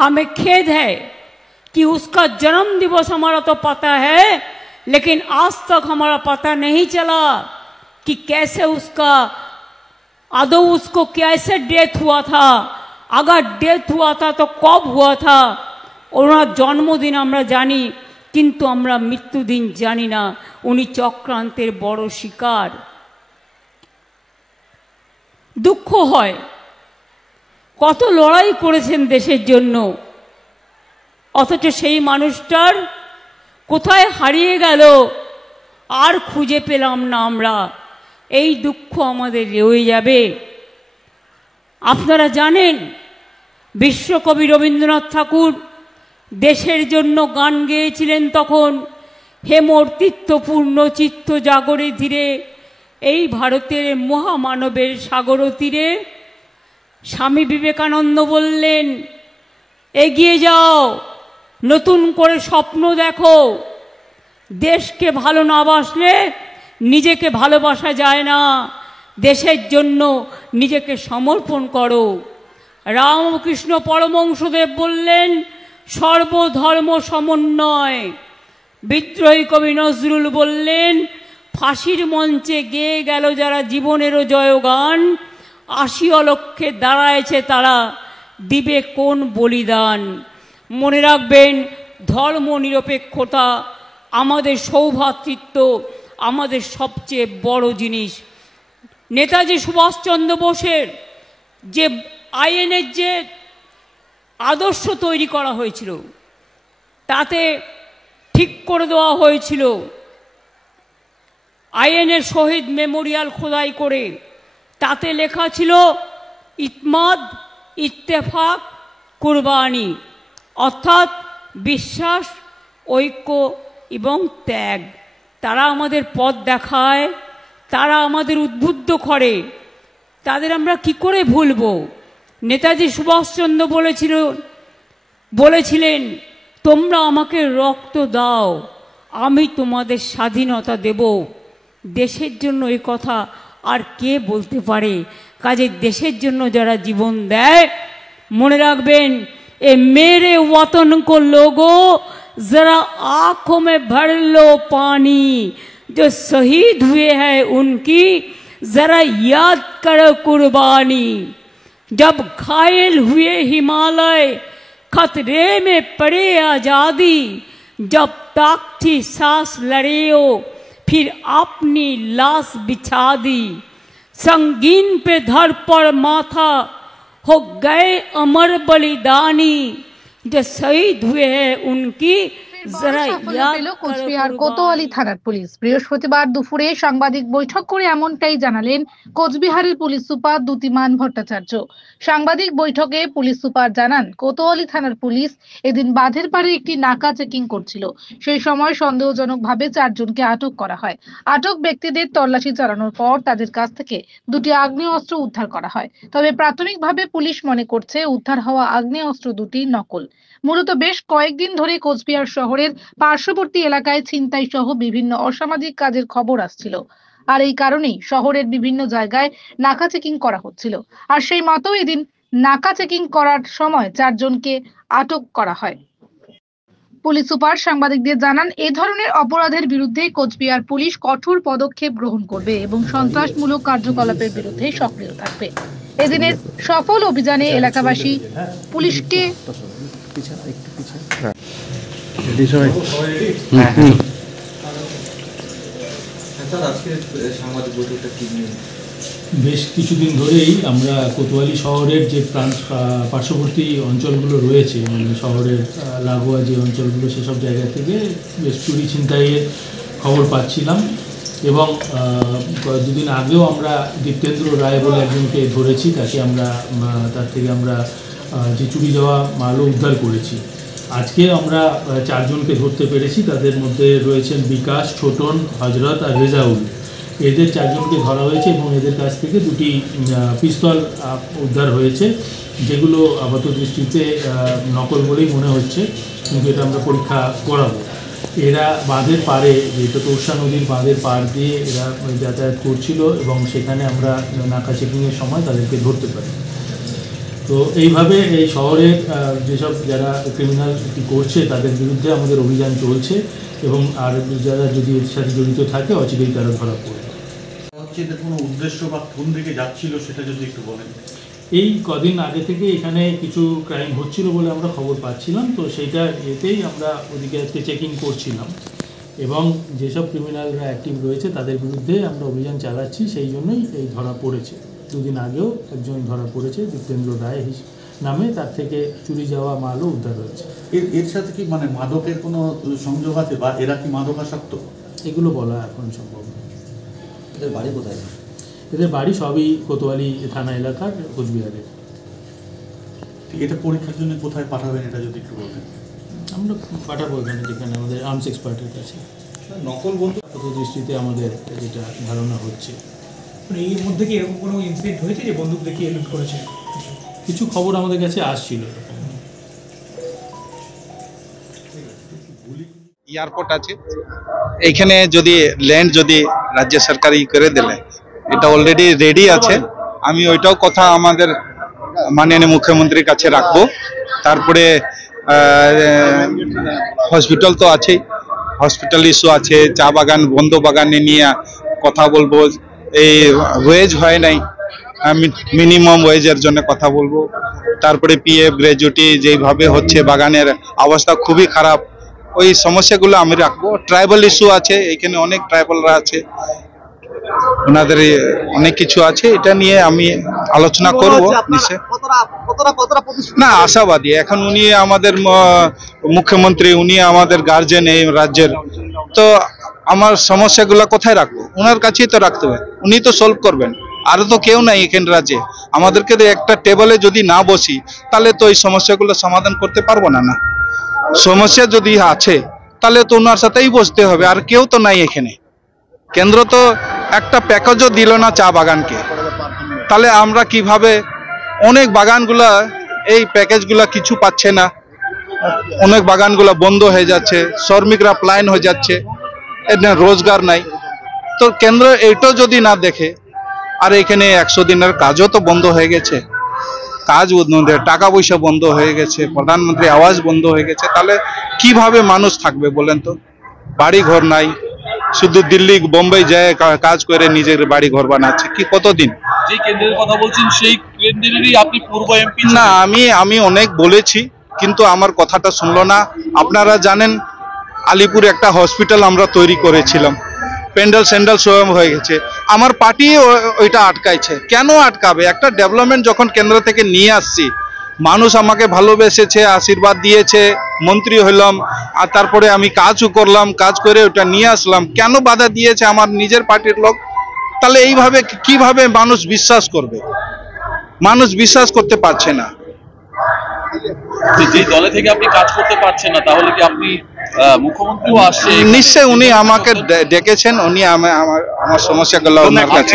हमें खेद है कि उसका जन्म दिवस हमारा तो पता है, लेकिन आज तक हमारा पता नहीं चला कि कैसे उसका आदौ उसको कैसे डेथ हुआ था, अगर डेथ हुआ था तो कब हुआ था। ओनार जन्मदिन আমরা জানি, কিন্তু আমরা মৃত্যুদিন জানি না। উনি চক্রান্তের বড় শিকার। দুঃখ হয়, কত লড়াই করেছেন দেশের জন্য, অথচ সেই মানুষটার কোথায় হারিয়ে গেল আর খুঁজে পেলাম না আমরা। এই দুঃখ আমাদের রয়ে যাবে। আপনারা জানেন বিশ্বকবি রবীন্দ্রনাথ ঠাকুর দেশের জন্য গান গেয়েছিলেন তখন, হেমর তীর্থপূর্ণ চিত্ত জাগরে ধীরে, এই ভারতের মহামানবের সাগর তীরে। স্বামী বিবেকানন্দ বললেন, এগিয়ে যাও, নতুন করে স্বপ্ন দেখো। দেশকে ভালো না বাসলে নিজেকে ভালোবাসা যায় না। দেশের জন্য নিজেকে সমর্পণ করো। রামকৃষ্ণ পরমহংসদেব বললেন, সর্বধর্ম সমন্বয়। বিদ্রোহী কবি নজরুল বললেন, ফাঁসির মঞ্চে গেয়ে গেল যারা জীবনেরও জয়গান, ৮০ অলক্ষে দাঁড়ায়ছে তারা, দিবে কোন বলিদান। মনে রাখবেন, ধর্ম নিরপেক্ষতা আমাদের সৌভ্রাতৃত্ব, আমাদের সবচেয়ে বড় জিনিস। নেতাজি সুভাষচন্দ্র বোসের যে আইএনের যে আদর্শ তৈরি করা হয়েছিল, তাতে ঠিক করে দেওয়া হয়েছিল আইএনের শহীদ মেমোরিয়াল খোদাই করে, তাতে লেখা ছিল ইতমাদ, ইত্তেফাক, কুরবানি, অর্থাৎ বিশ্বাস, ঐক্য এবং ত্যাগ। তারা আমাদের পথ দেখায়, তারা আমাদের উদ্বুদ্ধ করে, তাদের আমরা কি করে ভুলব। নেতাজি সুভাষচন্দ্র বলেছিলেন, তোমরা আমাকে রক্ত দাও, আমি তোমাদের স্বাধীনতা দেব। দেশের জন্য এই কথা আর কে বলতে পারে? কাজে দেশের জন্য যারা জীবন দেয়, মনে রাখবেন, এ মেরে ওয়াতন কো লোগো जरा आंखों में भर लो पानी, जो शहीद हुए हैं उनकी जरा याद करो कुर्बानी। जब घायल हुए हिमालय खतरे में पड़े आजादी, जब तक थी सांस लड़े हो फिर अपनी लाश बिछा दी। संगीन पे धर पर माथा हो गए अमर बलिदानी, जो शहीद हुए हैं उनकी जरा याद करो। কোচবিহার কোতোয়ালি থানার পুলিশ বৃহস্পতিবার দুপুরে সাংবাদিক বৈঠক করে এমনটাই জানালেন কোচবিহারের পুলিশ সুপার দ্যুতিমান ভট্টাচার্য। সাংবাদিক বৈঠকে পুলিশ সুপার জানান, কোতোয়ালি থানার পুলিশ এদিন বাঁধের পাড়ে একটি নাকা চেকিং করছিল। সেই সময় সন্দেহজনকভাবে 4 জনকে আটক করা হয়। আটক ব্যক্তিদের তল্লাশি চালানোর পর তাদের কাছ থেকে 2টি আগ্নেয়াস্ত্র উদ্ধার করা হয়। তবে প্রাথমিকভাবে পুলিশ মনে করছে উদ্ধার হওয়া আগ্নেয়াস্ত্র দুটি নকল। মূলত বেশ কয়েকদিন ধরে কোচবিহার শহরের পার্শ্ববর্তী এলাকায় ছিনতাই সহ বিভিন্ন অসামাজিক কাজের খবর আসছিল, আর এই কারণেই শহরের বিভিন্ন জায়গায় নাকা চেকিং করা হচ্ছিল। আর সেই মতো এদিন নাকা চেকিং করার সময় 4 জনকে আটক করা হয়। পুলিশ সুপার সাংবাদিকদের জানান, এই ধরনের অপরাধের বিরুদ্ধে কোচবিহার পুলিশ কঠোর পদক্ষেপ গ্রহণ করবে এবং সন্ত্রাসমূলক কার্যকলাপের বিরুদ্ধে সক্রিয় থাকবে। এদিনের সফল অভিযানে এলাকাবাসী পুলিশকে বেশ কিছুদিন ধরেই আমরা কোতোয়ালি শহরের যে পার্শ্ববর্তী অঞ্চলগুলো রয়েছে, মানে শহরের লাগোয়া যে অঞ্চলগুলো, সেসব জায়গা থেকে বেশ চুরি ছিনতাইয়ের খবর পাচ্ছিলাম। এবং দুদিন আগেও আমরা দীপ্তেন্দ্র রায় বলে একজনকে ধরেছি, তার থেকে আমরা যে চুরি যাওয়া মালও উদ্ধার করেছি। আজকে আমরা 4 জনকে ধরতে পেরেছি। তাদের মধ্যে রয়েছেন বিকাশ, ছোটন, হজরত আর রেজাউল। এদের 4 জনকে ধরা হয়েছে এবং এদের কাছ থেকে 2টি পিস্তল উদ্ধার হয়েছে, যেগুলো আপাত দৃষ্টিতে নকল বলেই মনে হচ্ছে, কিন্তু এটা আমরা পরীক্ষা করাবো। এরা বাঁধের পাড়ে, যেটা তোরসা নদীর বাঁধের পাড় দিয়ে এরা যাতায়াত করছিল এবং সেখানে আমরা নাকা চেকিংয়ের সময় তাদেরকে ধরতে পারি। তো এইভাবে এই শহরের যেসব যারা ক্রিমিনালিটি করছে তাদের বিরুদ্ধে আমাদের অভিযান চলছে, এবং আর যারা যদি এর সাথে জড়িত থাকে অচিরেই তারা ধরা পড়বে। হচ্ছে এদের কোনো উদ্দেশ্য বা কোন দিকে যাচ্ছিল সেটা যদি একটু বলেন। এই কদিন আগে থেকে এখানে কিছু ক্রাইম হচ্ছিল বলে আমরা খবর পাচ্ছিলাম, তো সেইটা এতেই আমরা ওদিকে আজকে চেকিং করছিলাম, এবং যেসব ক্রিমিনালরা অ্যাক্টিভ রয়েছে তাদের বিরুদ্ধে আমরা অভিযান চালাচ্ছি। সেই জন্যই এই ধরা পড়েছে। দুদিন আগেও একজন ধরা পড়েছে দীপ্তেন্দ্র রায় নামে, তার থেকে চুরি যাওয়া মালও উদ্ধার হয়েছে। এর সাথে কি মানে মাদকের কোনো সংযোগ আছে বা এরা কি মাদকাসক্ত? এগুলো বলা এখন সম্ভব নয়। এদের বাড়ি কোথায়? এদের বাড়ি সবই কোতোয়ালি থানা এলাকার, কোচবিহারের। এটা পরীক্ষার জন্য কোথায় পাঠাবেন এটা যদি একটু বলতেন। আমরা পাঠাবো এখানে, যেখানে আমাদের আর্মস এক্সপার্টের কাছে। নকল বন্ধু দৃষ্টিতে আমাদের যেটা ধারণা হচ্ছে, মানে এর মধ্যে কি এরকম কোনো ইনসিডেন্ট হয়েছে যে বন্দুক দেখিয়ে লুট করেছে? কিছু খবর আমাদের কাছে আসছিল। এয়ারপোর্ট আছে এইখানে, যদি ল্যান্ড যদি রাজ্য সরকার করে দিলে, এটা অলরেডি রেডি আছে। আমি ওইটাও কথা আমাদের মাননীয় মুখ্যমন্ত্রীর কাছে রাখবো। তারপরে হসপিটাল তো আছেই, হসপিটাল ইস্যু আছে, চা বাগান বন্ধ বাগানে নিয়ে কথা বলবো। এই ওয়েজ হয় নাই, মিনিমাম ওয়েজের জন্য কথা বলবো। তারপরে পিএফ গ্র্যাজুইটি যেইভাবে হচ্ছে, বাগানের অবস্থা খুবই খারাপ, ওই সমস্যাগুলো আমি রাখবো। ট্রাইবাল ইস্যু আছে, এখানে অনেক ট্রাইবালরা আছে, ওনাদের অনেক কিছু আছে, এটা নিয়ে আমি আলোচনা করব নিশ্চয়। না, আশাবাদী। এখন উনি আমাদের মুখ্যমন্ত্রী, উনি আমাদের গার্জেন এই রাজ্যের, তো আমার সমস্যাগুলো কোথায় রাখবো? ওনার কাছেই তো রাখতে হবে, উনি তো সলভ করবেন। আরো তো কেউ নাই এখানে রাজ্যে। আমাদেরকে একটা টেবলে যদি না বসি, তাহলে তো এই সমস্যাগুলো সমাধান করতে পারবো না। না, সমস্যা যদি আছে তাহলে তো ওনার সাথেই বসতে হবে, আর কেউ তো নাই এখানে। কেন্দ্র তো একটা প্যাকেজও দিল না চা বাগানকে, তাহলে আমরা কিভাবে? অনেক বাগানগুলা এই প্যাকেজগুলা কিছু পাচ্ছে না, অনেক বাগানগুলা বন্ধ হয়ে যাচ্ছে, শ্রমিকরা প্লায়ন হয়ে যাচ্ছে, এর রোজগার নাই। তো কেন্দ্র এইটাও যদি না দেখে, আর এখানে 100 দিনের কাজও তো বন্ধ হয়ে গেছে, কাজ টাকা পয়সা বন্ধ হয়ে গেছে, প্রধানমন্ত্রী আবাস বন্ধ হয়ে গেছে, তাহলে কিভাবে মানুষ থাকবে বলেন তো? বাড়ি ঘর নাই, শুধু দিল্লি বোম্বাই যায় কাজ করে নিজের বাড়ি ঘর বানাচ্ছে। কি কতদিন? যে কেন্দ্রের কথা বলছেন সেই কেন্দ্রেরই আপনি পূর্ব এমপি। না, আমি অনেক বলেছি, কিন্তু আমার কথাটা শুনলো না। আপনারা জানেন আলিপুর একটা হসপিটাল আমরা তৈরি করেছিলাম, প্যান্ডেল স্যান্ডেল স্বয়ং হয়ে গেছে, আমার পার্টি ওইটা আটকাইছে। কেন আটকাবে? একটা ডেভেলপমেন্ট যখন কেন্দ্র থেকে নিয়ে আসছি, মানুষ আমাকে ভালোবেসেছে, আশীর্বাদ দিয়েছে, মন্ত্রী হইলাম, আর তারপরে আমি কাজও করলাম, কাজ করে ওটা নিয়ে আসলাম। কেন বাধা দিয়েছে আমার নিজের পার্টির লোক? তাহলে এইভাবে কিভাবে মানুষ বিশ্বাস করবে? মানুষ বিশ্বাস করতে পারছে না। যে দলে থেকে আপনি কাজ করতে পারছেন না, তাহলে কি আপনি মুখ্যমন্ত্রীও আসছে? নিশ্চয় উনি আমাকে ডেকেছেন, উনি আমার সমস্যাগুলো ওনার কাছে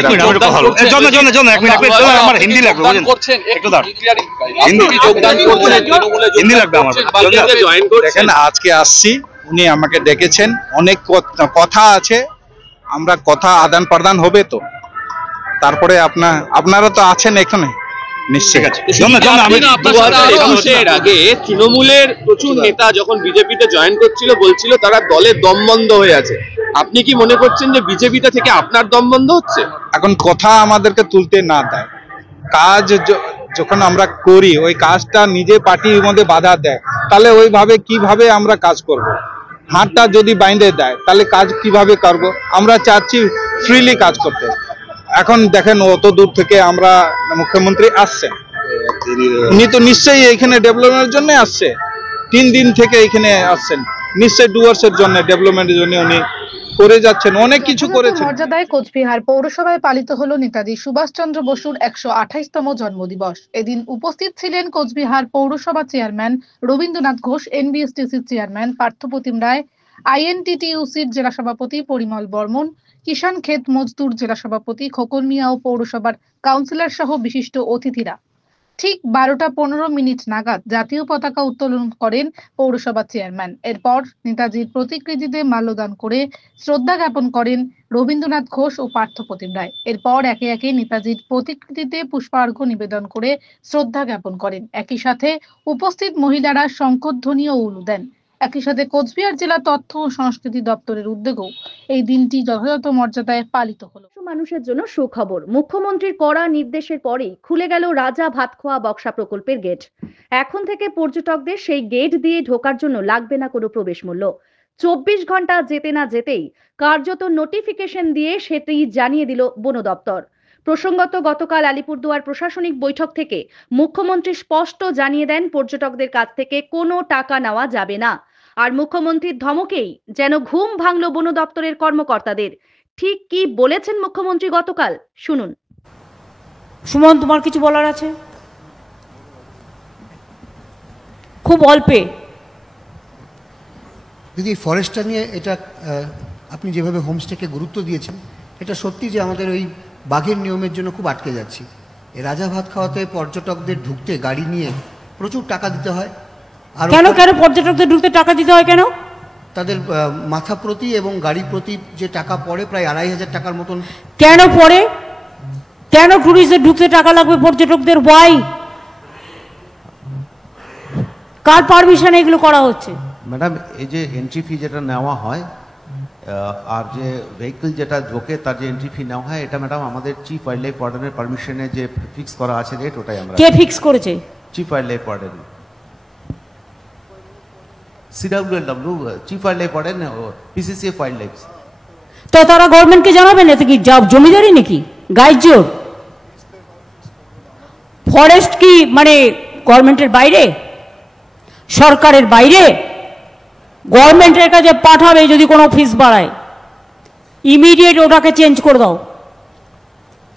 দেখেন। আজকে আসছি, উনি আমাকে ডেকেছেন, অনেক কথা আছে, আমরা কথা আদান প্রদান হবে। তো তারপরে আপনারা তো আছেন এখানে, নিশ্চয়ই। এর আগে তৃণমূলের প্রচুর নেতা যখন বিজেপিতে জয়েন করছিল, বলছিল তারা দলের দম বন্ধ হয়ে আছে। আপনি কি মনে করছেন যে বিজেপিটা থেকে আপনার দম বন্ধ হচ্ছে? এখন কথা আমাদেরকে তুলতে না দেয়, কাজ যখন আমরা করি, ওই কাজটা নিজে পার্টির মধ্যে বাধা দেয়, তাহলে ওইভাবে কিভাবে আমরা কাজ করব? হাতটা যদি বাইন্ধে দেয়, তাহলে কাজ কিভাবে করব? আমরা চাচ্ছি ফ্রিলি কাজ করতে। এখন দেখেন, অত দূর থেকে আমরা মুখ্যমন্ত্রী আসছেন, উনি তো নিশ্চয়ই এখানে ডেভেলপমেন্টের জন্য আসছে। 3 দিন থেকে এখানে আসছেন, নিশ্চয়ই ডুয়ার্সের জন্য, ডেভেলপমেন্টের জন্য উনি করে যাচ্ছেন, অনেক কিছু করেছেন। মর্যাদায় কোচবিহার পৌরসভায় পালিত হলো নেতাজি সুভাষচন্দ্র বসুর 128তম জন্মদিবস। এদিন উপস্থিত ছিলেন কোচবিহার পৌরসভা চেয়ারম্যান রবীন্দ্রনাথ ঘোষ, এনবিএসটিসির চেয়ারম্যান পার্থপ্রতিম রায়, আইএনটিটিইউসির জেলা সভাপতি পরিমল বর্মন, কিষাণ ক্ষেত মজদুর জেলা সভাপতি খোকন মিয়া ও পৌরসভার কাউন্সিলর সহ বিশিষ্ট অতিথিরা। ঠিক 12:15 নাগাদ জাতীয় পতাকা উত্তোলন করেন পৌরসভা চেয়ারম্যান। এরপর নেতাজির প্রতিকৃতিতে মাল্যদান করে শ্রদ্ধা জ্ঞাপন করেন রবীন্দ্রনাথ ঘোষ ও পার্থপ্রতিম রায়। এরপর একে একে নেতাজির প্রতিকৃতিতে পুষ্পার্ঘ্য নিবেদন করে শ্রদ্ধা জ্ঞাপন করেন। একই সাথে উপস্থিত মহিলারা শঙ্খধ্বনি ও উলু দেন। একই সাথে কোচবিহার জেলা তথ্য ও সংস্কৃতি দপ্তরের উদ্যোগেও এই দিনটি যথাযথ মর্যাদায় পালিত হলো। মানুষের জন্য সুখবর। মুখ্যমন্ত্রীর কড়া নির্দেশের পরেই খুলে গেল রাজা ভাতখোয়া বক্সা প্রকল্পের গেট। এখন থেকে পর্যটকদের সেই গেট দিয়ে ঢোকার জন্য লাগবে না কোনো প্রবেশ মূল্য। 24 ঘন্টা যেতে না যেতেই কার্যত নোটিফিকেশন দিয়ে সেটি জানিয়ে দিল বন দপ্তর। প্রসঙ্গত গতকাল আলিপুরদুয়ার প্রশাসনিক বৈঠক থেকে মুখ্যমন্ত্রী স্পষ্ট জানিয়ে দেন পর্যটকদের কাছ থেকে কোনো টাকা নেওয়া যাবে না। আর মুখ্যমন্ত্রীর ধমকেই যেন ঘুম ভাঙল বন দপ্তরের কর্মকর্তাদের। ঠিক কি বলেছেন মুখ্যমন্ত্রী গতকাল, শুনুন। সুমন, তোমার কিছু বলার আছে? খুব অল্পে দিদি, ফরেস্টটা নিয়ে এটা আপনি যেভাবে হোমস্টেকে গুরুত্ব দিয়েছেন, এটা সত্যি যে আমাদের ওই বাঘের নিয়মের জন্য খুব আটকে যাচ্ছি। এই রাজা ভাত খাওয়াতে পর্যটকদের ঢুকতে গাড়ি নিয়ে প্রচুর টাকা দিতে হয়। আর কেন কেন পর্যটকদের ঢুকতে টাকা দিতে হয় কেন? তাদের মাথা প্রতি এবং গাড়ি প্রতি যে টাকা পড়ে প্রায় 2500 টাকার মতন। কেন পড়ে? কেন টুরিস্টদের ঢুকতে টাকা লাগবে পর্যটকদের? ওয়াই? কার পারমিশনে এগুলো করা হচ্ছে? ম্যাডাম, এই যে এন্ট্রি ফি যেটা নেওয়া হয় আর যে ভেহিকল যেটা ঢোকে তার যে এন্ট্রি ফি নেওয়া হয়, এটা ম্যাডাম আমাদের চিফ ওয়াইল্ড লাইফ ওয়ার্ডেনের পারমিশনে যে ফিক্স করা আছে রেট, ওটাই আমরা। কে ফিক্স করেছে? Chief wild life warden, CWLW, chief wild life warden, PCCF wild life. তো তারা গভর্নমেন্টকে জানাবেন? এতে কি জমিদারি নাকি, গায়ের জোর? ফরেস্ট কি মানে গভর্নমেন্টের বাইরে, সরকারের বাইরে? গভর্নমেন্টের কাছে পাঠাবে যদি কোনো ফিস বাড়ায়, ইমিডিয়েট ওটাকে চেঞ্জ করে দাও।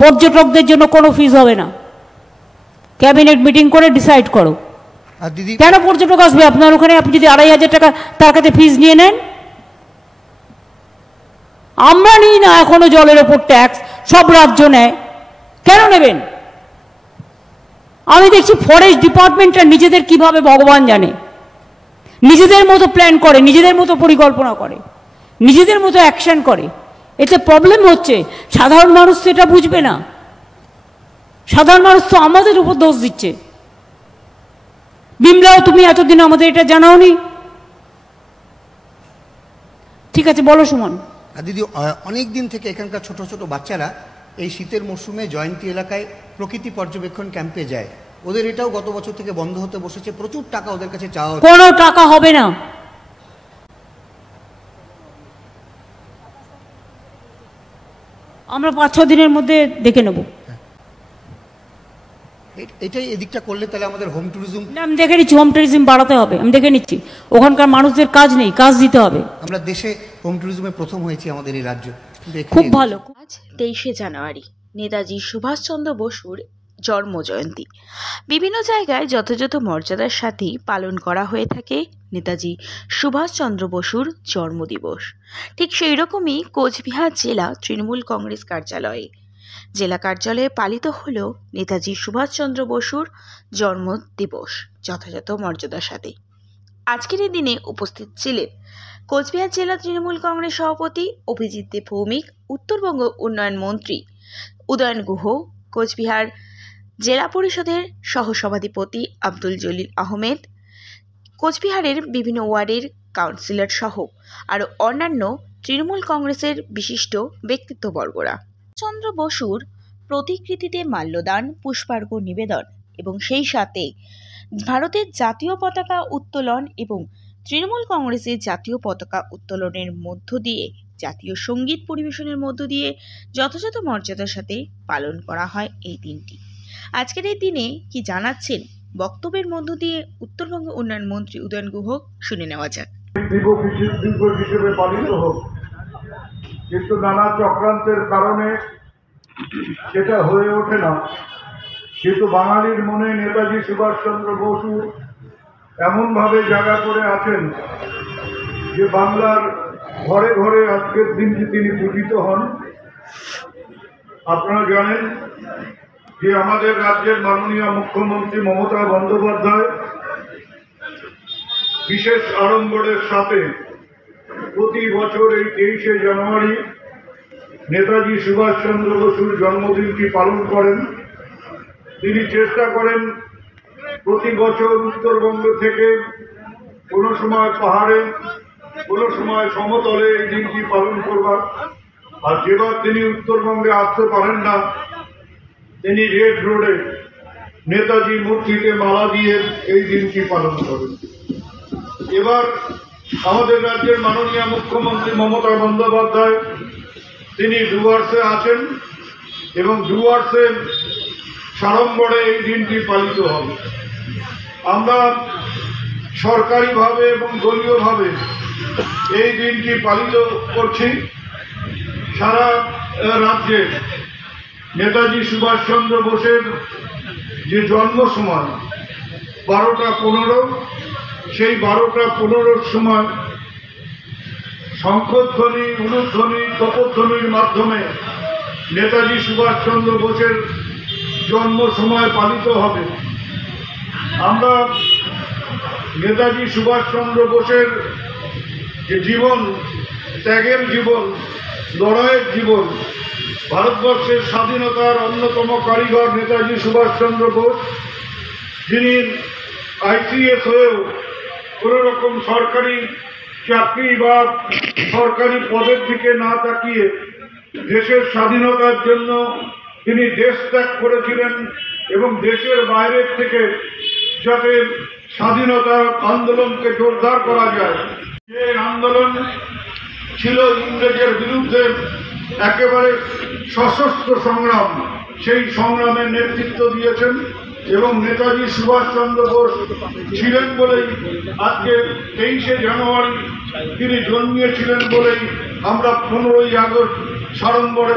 পর্যটকদের জন্য কোনো ফিস হবে না, ক্যাবিনেট মিটিং করে ডিসাইড করো। আর দিদি, কেন পর্যটক আসবে আপনার ওখানে? আপনি যদি 2500 টাকা তার কাছে ফিস নিয়ে নেন। আমরা নিই না এখনো জলের ওপর ট্যাক্স, সব রাজ্য নেয়, কেন নেবেন? আমি দেখছি ফরেস্ট ডিপার্টমেন্টটা নিজেদের কিভাবে ভগবান জানে, নিজেদের মতো প্ল্যান করে, নিজেদের মতো পরিকল্পনা করে, নিজেদের মতো অ্যাকশন করে। এতে প্রবলেম হচ্ছে। সাধারণ মানুষ তো এটা বুঝবে না। সাধারণ মানুষ তো আমাদের উপর দোষ দিচ্ছে। বিমলাও, তুমি এতদিন আমাদের এটা জানাওনি। ঠিক আছে, বলো সুমন। আর দিদি, অনেক দিন থেকে এখানকার ছোট ছোট বাচ্চারা এই শীতের মরশুমে জয়ন্তী এলাকায় প্রকৃতি পর্যবেক্ষণ ক্যাম্পে যায়। ওদের এটাও গত বছর থেকে বন্ধ হতে বসেছে। প্রচুর টাকা ওদের কাছে চাওয়া হচ্ছে। কোনো টাকা হবে না। আমরা 5-6 দিনের মধ্যে দেখে নেব। এটাই এদিকটা করলে তাহলে আমাদের হোম ট্যুরিজম, আমি দেখে নিচ্ছি, হোম ট্যুরিজম বাড়াতে হবে। আমি দেখে নিচ্ছি, ওখানকার মানুষদের কাজ নেই, কাজ দিতে হবে। আমরা দেশে হোম ট্যুরিজমে প্রথম হয়েছি, আমাদের এই রাজ্য। খুব ভালো। আজ 23শে জানুয়ারি নেতাজি সুভাষচন্দ্র বসুর জন্মজয়ন্তী। বিভিন্ন জায়গায় যথাযথ মর্যাদার সাথেই পালন করা হয়ে থাকে নেতাজি সুভাষচন্দ্র বসুর জন্মদিবস। ঠিক সেই রকমই কোচবিহার জেলা তৃণমূল কংগ্রেস কার্যালয়ে জেলা কার্যালয়ে পালিত হল নেতাজি সুভাষচন্দ্র বসুর জন্মদিবস যথাযথ মর্যাদার সাথে। আজকের এই দিনে উপস্থিত ছিলেন কোচবিহার জেলা তৃণমূল কংগ্রেস সভাপতি অভিজিৎ দে ভৌমিক, উত্তরবঙ্গ উন্নয়ন মন্ত্রী উদয়ন গুহ, কোচবিহার জেলা পরিষদের সহসভাধিপতি আব্দুল জলিল আহমেদ, কোচবিহারের বিভিন্ন ওয়ার্ডের কাউন্সিলর সহ আরও অন্যান্য তৃণমূল কংগ্রেসের বিশিষ্ট ব্যক্তিত্ববর্গরা চন্দ্র বসুর প্রতিকৃতিতে মাল্যদান, পুষ্পার্ঘ্য নিবেদন এবং সেই সাথে ভারতের জাতীয় পতাকা উত্তোলন এবং তৃণমূল কংগ্রেসের জাতীয় পতাকা উত্তোলনের মধ্য দিয়ে জাতীয় সঙ্গীত পরিবেশনের মধ্য দিয়ে যথাযথ মর্যাদার সাথে পালন করা হয় এই দিনটি। আজকের এই দিনে কি জানাচ্ছেন বক্তব্যের মধ্য দিয়ে উত্তরবঙ্গ উন্নয়ন মন্ত্রী উদয়ন গুহ, শুনে নেওয়া যাক। দিবস হিসেবে পালিত হোক, কিন্তু নানা চক্রান্তের কারণে সেটা হয়ে ওঠে না। কিন্তু বাঙালির মনে নেতাজি সুভাষচন্দ্র বসু এমনভাবে জায়গা করে আছেন যে বাংলার ঘরে ঘরে আজকের দিনটি তিনি পূজিত হন। আপনারা জানেন যে আমাদের রাজ্যের মাননীয় মুখ্যমন্ত্রী মমতা বন্দ্যোপাধ্যায় বিশেষ আড়ম্বরের সাথে প্রতি বছর এই 23শে জানুয়ারি নেতাজি সুভাষচন্দ্র বসুর জন্মদিনটি পালন করেন। তিনি চেষ্টা করেন প্রতি বছর উত্তরবঙ্গ থেকে কোনো সময় পাহাড়ে, কোনো সময় সমতলে এই দিনটি পালন করবার। আর যেবার তিনি উত্তরবঙ্গে আসতে পারেন না, তিনি রেড রোডে নেতাজি মূর্তিতে মালা দিয়ে এই দিনটি পালন করেন। এবার আমাদের রাজ্যের মাননীয় মুখ্যমন্ত্রী মমতা বন্দ্যোপাধ্যায় তিনি ডুয়ার্সে আছেন এবং ডুয়ার্সে সাড়ম্বরে এই দিনটি পালিত হবে। আমরা সরকারিভাবে এবং দলীয়ভাবে এই দিনটি পালিত করছি। সারা রাজ্যে নেতাজি সুভাষচন্দ্র বোসের যে জন্ম সময় 12টা 15, সেই 12টা 15-র সময় শঙ্খধ্বনি, উলুধ্বনি, তপধ্বনির মাধ্যমে নেতাজি সুভাষচন্দ্র বোসের জন্ম সময় পালিত হবে। আমরা নেতাজি সুভাষচন্দ্র বোসের যে জীবন, ত্যাগের জীবন, লড়াইয়ের জীবন, ভারতবর্ষের স্বাধীনতার অন্যতম কারিগর নেতাজি সুভাষচন্দ্র বোস, যিনি ICS হয়েও কোনো রকম সরকারি চাকরি বা সরকারি পদের দিকে না তাকিয়ে দেশের স্বাধীনতার জন্য তিনি দেশ ত্যাগ করেছিলেন এবং দেশের বাইরের থেকে যাতে স্বাধীনতা আন্দোলনকে জোরদার করা যায়, যে আন্দোলন ছিল ইংরেজের বিরুদ্ধে একেবারে সশস্ত্র সংগ্রাম, সেই সংগ্রামের নেতৃত্ব দিয়েছেন এবং নেতাজি সুভাষচন্দ্র বোস ছিলেন বলেই আজকে 23শে জানুয়ারি তিনি জন্মিয়েছিলেন বলেই আমরা 15ই আগস্ট সাড়ম্বরে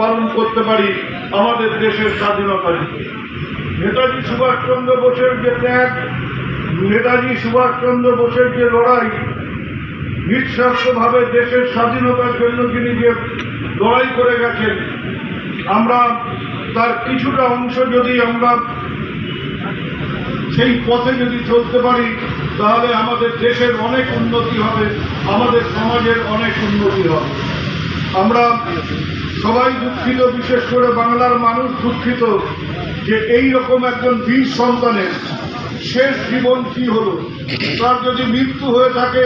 পালন করতে পারি আমাদের দেশের স্বাধীনতা। নেতাজি সুভাষচন্দ্র বোসের যে ত্যাগ, নেতাজি সুভাষচন্দ্র বোসের যে লড়াই, নিঃস্বার্থভাবে দেশের স্বাধীনতার জন্য তিনি যে লড়াই করে গেছেন, আমরা তার কিছুটা অংশ যদি আমরা সেই পথে যদি চলতে পারি, তাহলে আমাদের দেশের অনেক উন্নতি হবে, আমাদের সমাজের অনেক উন্নতি হবে। আমরা সবাই দুঃখিত, বিশেষ করে বাংলার মানুষ দুঃখিত যে এই রকম একজন বীর সন্তানের শেষ জীবন কি হলো। তার যদি মৃত্যু হয়ে থাকে,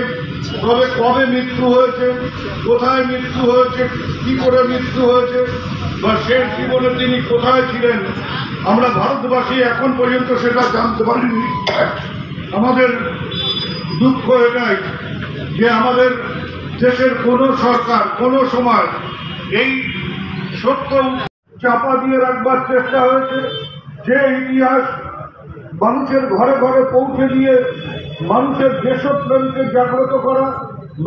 তবে কবে মৃত্যু হয়েছে, কোথায় মৃত্যু হয়েছে, কি করে মৃত্যু হয়েছে, বা শেষ জীবনে তিনি কোথায় ছিলেন, আমরা ভারতবাসী এখন পর্যন্ত সেটা জানতে পারিনি। আমাদের দুঃখ এটাই যে আমাদের দেশের কোনো সরকার কোনো সময় এই সত্য চাপা দিয়ে রাখবার চেষ্টা হয়েছে। যে ইতিহাস মানুষের ঘরে ঘরে পৌঁছে দিয়ে মানুষের দেশপ্রেমকে জাগ্রত করা,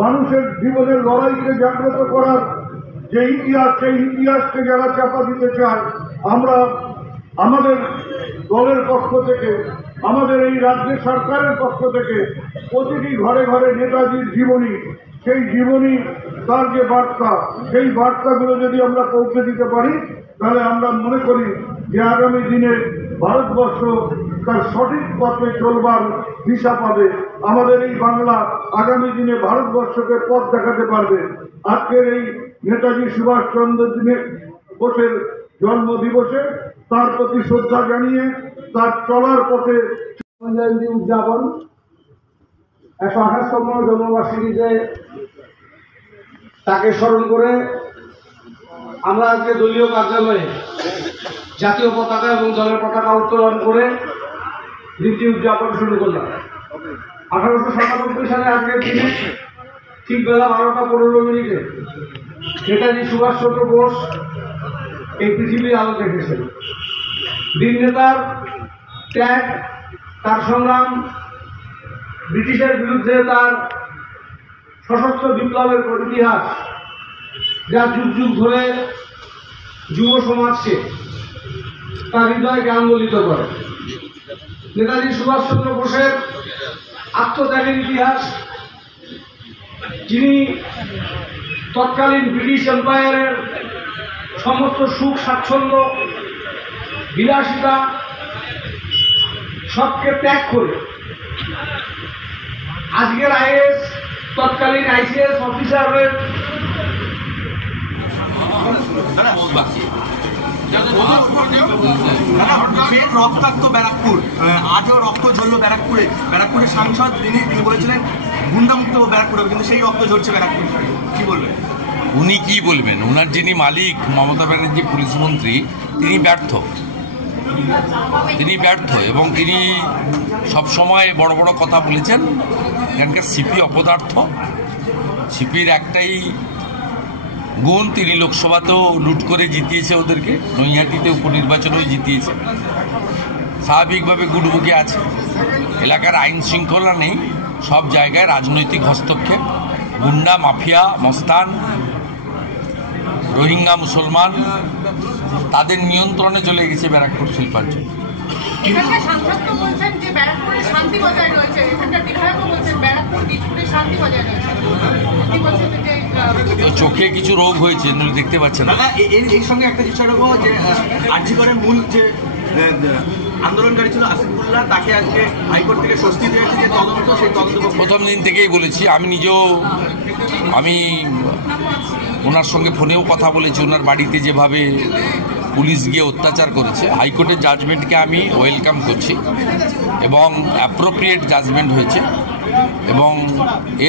মানুষের জীবনের লড়াইকে জাগ্রত করার যে ইতিহাস, সেই ইতিহাসকে যারা চাপা দিতে চায়, আমরা আমাদের দলের পক্ষ থেকে, আমাদের এই রাজ্য সরকারের পক্ষ থেকে প্রতিটি ঘরে ঘরে নেতাজির জীবনী, সেই জীবনী, তার যে বার্তা, সেই বার্তাগুলো যদি আমরা পৌঁছে দিতে পারি, তাহলে আমরা মনে করি যে আগামী দিনে ভারতবর্ষ তার সঠিক পথে চলবার দিশা পাবে। আমাদের এই বাংলা আগামী দিনে ভারতবর্ষকে পথ দেখাতে পারবে। আজকের এই নেতাজি সুভাষচন্দ্র বোসের জন্ম দিবসে তার প্রতি শ্রদ্ধা জানিয়ে তার চলার পথে জয়ন্তী উদযাপন 128তম জন্মবার্ষিকীতে তাকে স্মরণ করে আমরা আজকে দলীয় কার্যালয়ে জাতীয় পতাকা এবং দলের পতাকা উত্তোলন করে দিনটি উদযাপন শুরু করলাম। 1897 সালে আজকের দিনে ঠিক বেলা 12টা 15 মিনিটে নেতাজি সুভাষচন্দ্র বোস এই পৃথিবীর আলো দেখেছেন। বীর নেতার ত্যাগ, তার সংগ্রাম, ব্রিটিশের বিরুদ্ধে তার সশস্ত্র বিপ্লবের ইতিহাস, যা যুগ যুগ ধরে যুব সমাজকে তার হৃদয়কে আন্দোলিত করে। নেতাজি সুভাষচন্দ্র বোসের আত্মত্যাগের ইতিহাস, যিনি তৎকালীন ব্রিটিশ এম্পায়ারের সমস্ত সুখ স্বাচ্ছন্দ্য বিলাসিতা সবকে ত্যাগ করে আজকের আইএস তৎকালীন আইসিএস অফিসারের রক্তাক্ত ব্যারাকপুর, আজও রক্ত ঝরল ব্যারাকপুরের সাংসদ তিনি বলেছিলেন গুন্ডামুক্ত ব্যারাকপুর হবে, কিন্তু সেই রক্ত ঝরছে ব্যারাকপুর। কি বলবেন? উনি কি বলবেন? ওনার যিনি মালিক মমতা ব্যানার্জি পুলিশ মন্ত্রী, তিনি ব্যর্থ এবং তিনি সবসময় বড় বড় কথা বলেছেন। এখানকার সিপি অপদার্থ, সিপির একটাই গুণ, তিনি লোকসভাতেও লুট করে জিতিয়েছে ওদেরকে, নৈহাটিতে উপনির্বাচনেও জিতিয়েছে, স্বাভাবিকভাবে গুডবুকে আছে। এলাকার আইন শৃঙ্খলা নেই, সব জায়গায় রাজনৈতিক হস্তক্ষেপ, গুন্ডা মাফিয়া মস্তান রোহিঙ্গা মুসলমান তাদের নিয়ন্ত্রণে চলে গেছে ব্যারাকপুর শিল্পাঞ্চল। চোখে কিছু রোগ হয়েছে, দেখতে পাচ্ছেন না। এই সঙ্গে একটা জিনিস রাখবো যে আরজি করের মূল যে আন্দোলনকারী ছিল আসিফুল্লাহ, তাকে আজকে হাইকোর্ট থেকে স্বস্তি দিয়েছে যে তদন্ত, সেই তদন্ত প্রথম দিন থেকেই বলেছি। আমি নিজেও ওনার সঙ্গে ফোনেও কথা বলেছি। ওনার বাড়িতে যেভাবে পুলিশ গিয়ে অত্যাচার করেছে, হাইকোর্টের জাজমেন্টকে আমি ওয়েলকাম করছি এবং অ্যাপ্রোপ্রিয়েট জাজমেন্ট হয়েছে এবং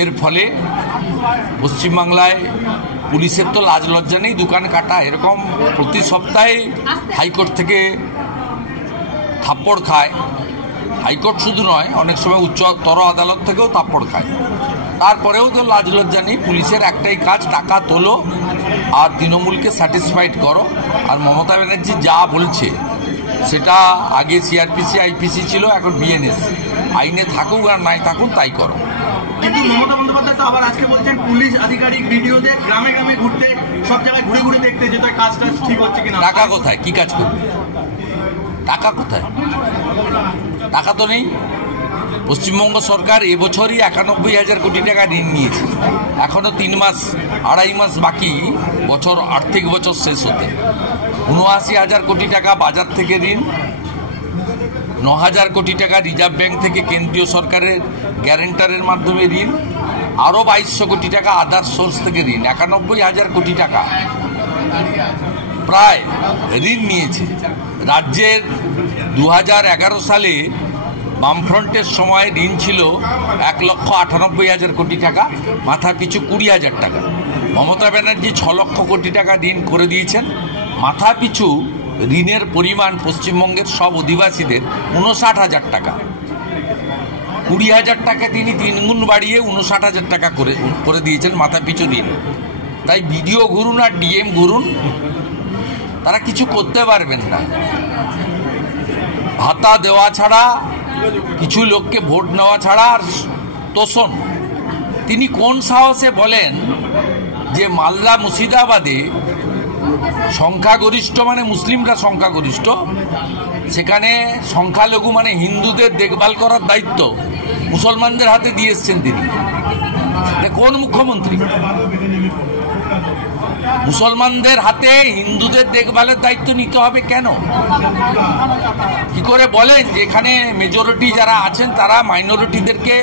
এর ফলে পশ্চিমবাংলায় পুলিশের তো লাজ লজ্জা নেই, দোকান কাটা এরকম প্রতি সপ্তাহে হাইকোর্ট থেকে থাপ্পড় খায়। হাইকোর্ট শুধু নয়, অনেক সময় উচ্চতর আদালত থেকেও থাপ্পড় খায়। তারপরেও তো লাজ লজ্জা নেই। পুলিশের একটাই কাজ, টাকা তোলো আর তৃণমূলকে স্যাটিসফাইড করো। আর মমতা ব্যানার্জি যা বলছে সেটা আগে সিআরপিসি আইপিসি ছিল, এখন বিএনএস। আইনে থাকুক আর নাই থাকুক তাই করো। কিন্তু মমতা বন্দ্যোপাধ্যায় তো আবার আজকে বলছেন পুলিশ আধিকারিক ভিডিওদের গ্রামে গ্রামে ঘুরতে, সব জায়গায় ঘুরে ঘুরে দেখতে যে তার কাজটা ঠিক হচ্ছে কিনা। টাকা কোথায়? কি কাজ করবে? টাকা কোথায়? টাকা তো নেই। পশ্চিমবঙ্গ সরকার এবছরই 91,000 কোটি টাকা ঋণ নিয়েছে। এখনো 3 মাস 2.5 মাস বাকি বছর, আর্থিক বছর শেষ হতে। 79,000 কোটি টাকা বাজার থেকে ঋণ, 9,000 কোটি টাকা রিজার্ভ ব্যাংক থেকে কেন্দ্রীয় সরকারের গ্যারেন্টারের মাধ্যমে ঋণ, আরও 2200 কোটি টাকা আদার সোর্স থেকে ঋণ। 91,000 কোটি টাকা প্রায় ঋণ নিয়েছে। রাজ্যের 2011 সালে বামফ্রন্টের সময় ঋণ ছিল 1,98,000 কোটি টাকা, মাথা পিছু 20,000 টাকা। মমতা ব্যানার্জি 6 লক্ষ কোটি টাকা ঋণ করে দিয়েছেন। মাথা পিছু ঋণের পরিমাণ পশ্চিমবঙ্গের সব অধিবাসীদের 59,000 টাকা। 20,000 টাকা তিনি 3 গুণ বাড়িয়ে 59,000 টাকা করে দিয়েছেন মাথা পিছু ঋণ। তাই বিডিও ঘুরুন আর ডিএম ঘুরুন, তারা কিছু করতে পারবেন না। ভাতা দেওয়া ছাড়া, কিছু লোককে ভোট নেওয়া ছাড়া আর তোষণ। তিনি কোন সাহসে বলেন যে মালদা মুর্শিদাবাদে সংখ্যাগরিষ্ঠ মানে মুসলিমরা সংখ্যাগরিষ্ঠ, সেখানে সংখ্যালঘু মানে হিন্দুদের দেখভাল করার দায়িত্ব মুসলমানদের হাতে দিয়ে এসছেন তিনি? কোন মুখ্যমন্ত্রী? মুসলমানদের হাতে হিন্দুদের দেখভালের দায়িত্ব নিতে হবে কেন? কি করে বলেন যে এখানে মেজরিটি যারা আছেন তারা মাইনরিটিদেরকে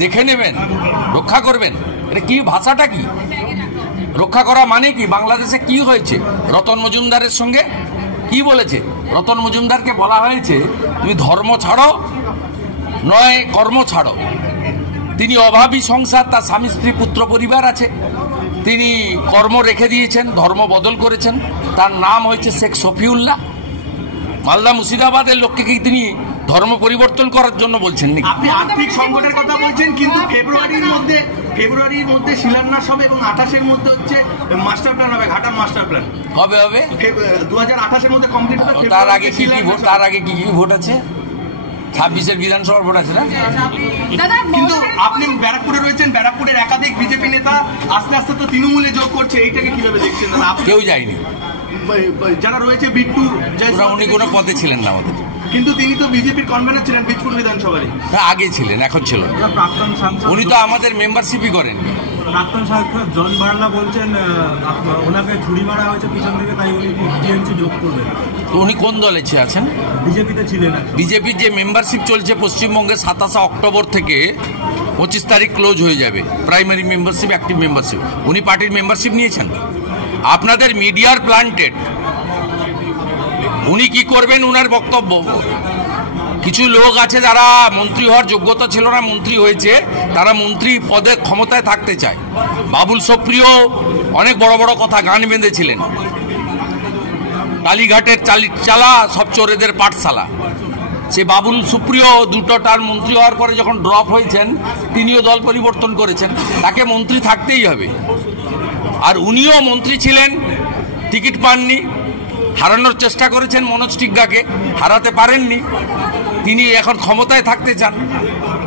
দেখে নেবেন, রক্ষা করবেন? এটা কি ভাষাটা? কি রক্ষা করা মানে কি? বাংলাদেশে কি হয়েছে? রতন মজুমদারের সঙ্গে কি বলেছে? রতন মজুমদারকে বলা হয়েছে তুমি ধর্ম ছাড়ো নয় কর্ম ছাড়ো। তিনি অভাবী সংসার, তার স্বামী স্ত্রী পুত্র পরিবার আছে, তিনি কর্ম রেখে দিয়েছেন, ধর্ম বদল করেছেন। তার নাম হয়েছে শেখ শফিউল্লাহ। মালদা মুর্শিদাবাদের লোককে কি তিনি ধর্ম পরিবর্তন করার জন্য বলছেন নাকি? আপনি আর্থিক সংকটের কথা বলছেন, কিন্তু ফেব্রুয়ারির মধ্যে শিলান্যাস হবে এবং 28-এর মধ্যে হচ্ছে মাস্টার প্ল্যান হবে, ঘাটার মাস্টার প্ল্যান কবে হবে? 2028-এর মধ্যে কমপ্লিট হবে। তার আগে কি কি ভোট? তার আগে কি কি ভোট আছে? 26-এর বিধানসভার ভোট আছে না? কিন্তু আপনি ব্যারাকপুরে রয়েছেন, ব্যারাকপুরের একাধিক বিজেপি নেতা আস্তে আস্তে তো তৃণমূলে যোগ করছে, এইটাকে কিভাবে দেখছেন? কেউ যায়নি, যারা রয়েছে বিট্টু, উনি কোনো পদে ছিলেন না আমাদের। কিন্তু তিনি তো বিজেপির কনভেনার ছিলেন বীজপুর বিধানসভায়। আগে ছিলেন, এখন ছিল। উনি তো আমাদের মেম্বারশিপই করেন। প্রাক্তন সাংসদ জন বার্লা বলছেন ওনাকে ছুরি মারা হয়েছে পিছন থেকে, তাই উনি টিএমসি যোগ করবেন। তো উনি কোন দলে আছেন? বিজেপিতে ছিলেন। বিজেপির যে মেম্বারশিপ চলছে পশ্চিমবঙ্গে 27 অক্টোবর থেকে 25 তারিখ ক্লোজ হয়ে যাবে। Primary membership, active membership. উনি পার্টির মেম্বারশিপ নিয়েছেন। আপনাদের মিডিয়ার প্লান্টেড। উনি কি করবেন ওনার বক্তব্য। কিছু লোক আছে যারা মন্ত্রী হওয়ার যোগ্যতা ছিল না, মন্ত্রী হয়েছে, তারা মন্ত্রী পদে ক্ষমতায় থাকতে চায়। বাবুল সুপ্রিয় অনেক বড় বড় কথা গান বেঁধেছিলেন, কালীঘাটের চালা সব চোরেদের পাঠশালা। সে বাবুল সুপ্রিয় 2টো টার্ম মন্ত্রী হওয়ার পরে যখন ড্রপ হয়েছেন, তিনিও দল পরিবর্তন করেছেন। তাকে মন্ত্রী থাকতেই হবে। আর উনিও মন্ত্রী ছিলেন, টিকিট পাননি, হারানোর চেষ্টা করেছেন মনোজ টিগ্গাকে, হারাতে পারেননি। তিনি এখন ক্ষমতায় থাকতে চান।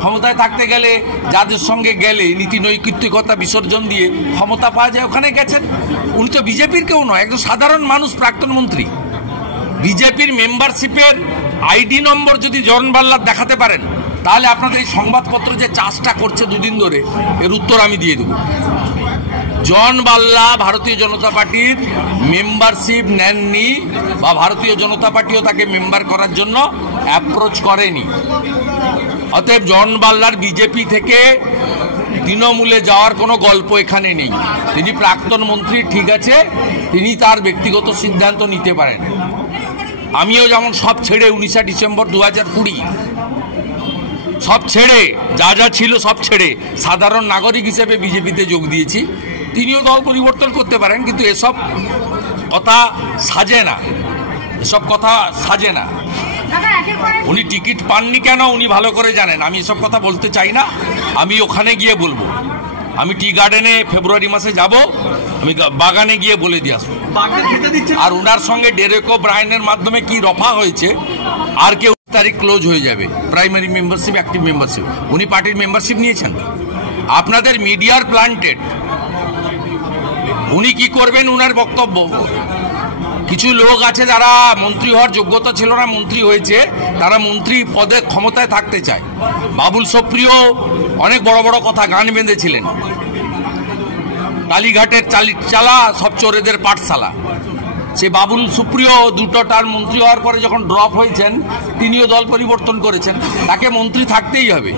ক্ষমতায় থাকতে গেলে যাদের সঙ্গে গেলে নীতি নৈতিকতা বিসর্জন দিয়ে ক্ষমতা পাওয়া যায়, ওখানে গেছেন। উনি তো বিজেপির কেউ নয়, একজন সাধারণ মানুষ, প্রাক্তন মন্ত্রী। বিজেপির মেম্বারশিপের আইডি নম্বর যদি জন বাল্লার দেখাতে পারেন, তাহলে আপনাদের এই সংবাদপত্র যে চাষটা করছে দুদিন ধরে, এর উত্তর আমি দিয়ে দেব। জন বাল্লা ভারতীয় জনতা পার্টির মেম্বারশিপ নেননি, বা ভারতীয় জনতা পার্টিও তাকে মেম্বার করার জন্য অ্যাপ্রোচ করেনি। অতএব জন বাল্লার বিজেপি থেকে তৃণমূলে যাওয়ার কোনো গল্প এখানে নেই। তিনি প্রাক্তন মন্ত্রী, ঠিক আছে, তিনি তার ব্যক্তিগত সিদ্ধান্ত নিতে পারেন। আমিও যেমন সব ছেড়ে 19 ডিসেম্বর 2020 সব ছেড়ে, যা যা ছিল সব ছেড়ে সাধারণ নাগরিক হিসেবে বিজেপিতে যোগ দিয়েছি। তিনিও দল পরিবর্তন করতে পারেন, কিন্তু এসব কথা সাজে না, এসব কথা সাজে না। উনি টিকিট পাননি কেন উনি ভালো করে জানেন। আমি এসব কথা বলতে চাই না, আমি ওখানে গিয়ে বলবো। আমি টি গার্ডেনে ফেব্রুয়ারি মাসে যাব, আমি বাগানে গিয়ে বলে দিয়ে আসবো। আর ওনার সঙ্গে ডেরেক ওব্রায়েনের মাধ্যমে কি রফা হয়েছে, আর কেউ তারিখ ক্লোজ হয়ে যাবে। Primary membership, active membership. উনি পার্টির মেম্বারশিপ নিয়েছেন। আপনাদের মিডিয়ার প্লান্টেড। উনি কি করবেন ওনার বক্তব্য। কিছু লোক আছে যারা মন্ত্রী হওয়ার যোগ্যতা ছিল না, মন্ত্রী হয়েছে, তারা মন্ত্রী পদে ক্ষমতায় থাকতে চায়। বাবুল সুপ্রিয় অনেক বড় বড় কথা গান বেঁধেছিলেন, কালীঘাটের চালা সব চোরেদের পাঠশালা। সে বাবুল সুপ্রিয় 2টো টার্ম মন্ত্রী হওয়ার পরে যখন ড্রপ হয়েছেন, তিনিও দল পরিবর্তন করেছেন। তাকে মন্ত্রী থাকতেই হবে।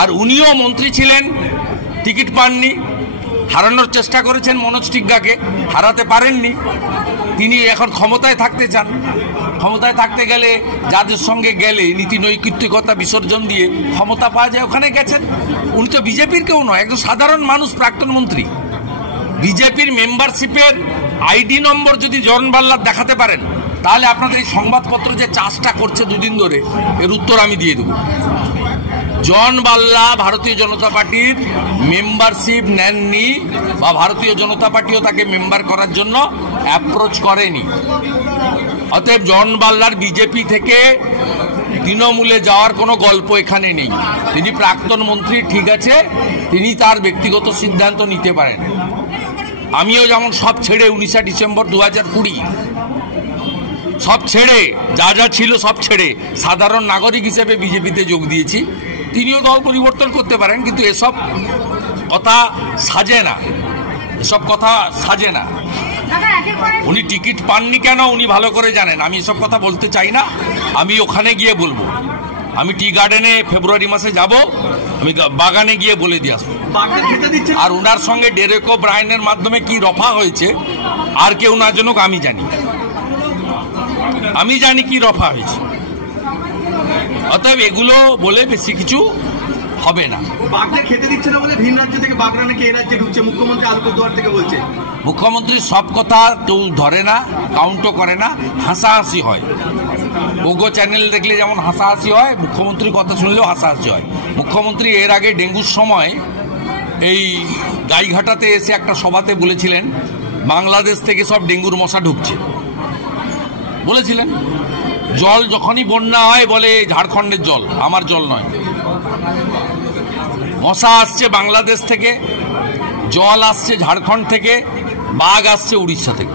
আর উনিও মন্ত্রী ছিলেন, টিকিট পাননি, হারানোর চেষ্টা করেছেন মনোজ টিগ্গাকে, হারাতে পারেননি। তিনি এখন ক্ষমতায় থাকতে চান। ক্ষমতায় থাকতে গেলে যাদের সঙ্গে গেলে নীতি নৈতিকতা বিসর্জন দিয়ে ক্ষমতা পাওয়া যায়, ওখানে গেছেন। উনি তো বিজেপির কেউ নয়, একজন সাধারণ মানুষ, প্রাক্তন মন্ত্রী। বিজেপির মেম্বারশিপের আইডি নম্বর যদি জন বাল্লার দেখাতে পারেন, তাহলে আপনাদের এই সংবাদপত্র যে চাষটা করছে দুদিন ধরে, এর উত্তর আমি দিয়ে দেব। জন বাল্লা ভারতীয় জনতা পার্টির মেম্বারশিপ নেননি, বা ভারতীয় জনতা পার্টিও তাকে মেম্বার করার জন্য অ্যাপ্রোচ করেনি। অতএব জন বাল্লার বিজেপি থেকে তৃণমূলে যাওয়ার কোনো গল্প এখানে নেই। তিনি প্রাক্তন মন্ত্রী, ঠিক আছে, তিনি তার ব্যক্তিগত সিদ্ধান্ত নিতে পারেন। আমিও যেমন সব ছেড়ে 19 ডিসেম্বর 2020 সব ছেড়ে, যা যা ছিল সব ছেড়ে সাধারণ নাগরিক হিসেবে বিজেপিতে যোগ দিয়েছি। তিনিও দল পরিবর্তন করতে পারেন, কিন্তু এসব কথা সাজে না, এসব কথা সাজে না। উনি টিকিট পাননি কেন উনি ভালো করে জানেন। আমি এসব কথা বলতে চাই না, আমি ওখানে গিয়ে বলবো। আমি টি গার্ডেনে ফেব্রুয়ারি মাসে যাব, আমি বাগানে গিয়ে বলে দিয়ে আসবো। আর ওনার সঙ্গে ডেরেক ওব্রায়েনের মাধ্যমে কি রফা হয়েছে, আর কেউ না জানুক, আমি জানি। আমি জানি কি রফা হয়েছে। অতএব এগুলো বলে বেশি কিছু হবে না। খেতে দিচ্ছে না বলে ভিন রাজ্য থেকে বাগড়া নাকি এই রাজ্যে ঢুকছে, মুখ্যমন্ত্রী আলিপুরদুয়ার থেকে বলছে। মুখ্যমন্ত্রী সব কথা কেউ ধরে না, কাউন্টও করে না, হাসাহাসি হয়। ওগো চ্যানেল দেখলে যেমন হাসাহাসি হয়, মুখ্যমন্ত্রীর কথা শুনলেও হাসাহাসি হয়। মুখ্যমন্ত্রী এর আগে ডেঙ্গুর সময় এই গাইঘাটাতে এসে একটা সভাতে বলেছিলেন, বাংলাদেশ থেকে সব ডেঙ্গুর মশা ঢুকছে বলেছিলেন। জল যখনই বন্যা হয় বলে ঝাড়খণ্ডের জল, আমার জল নয়। মশা আসছে বাংলাদেশ থেকে, জল আসছে ঝাড়খণ্ড থেকে, বাঘ আসছে উড়িষ্যা থেকে।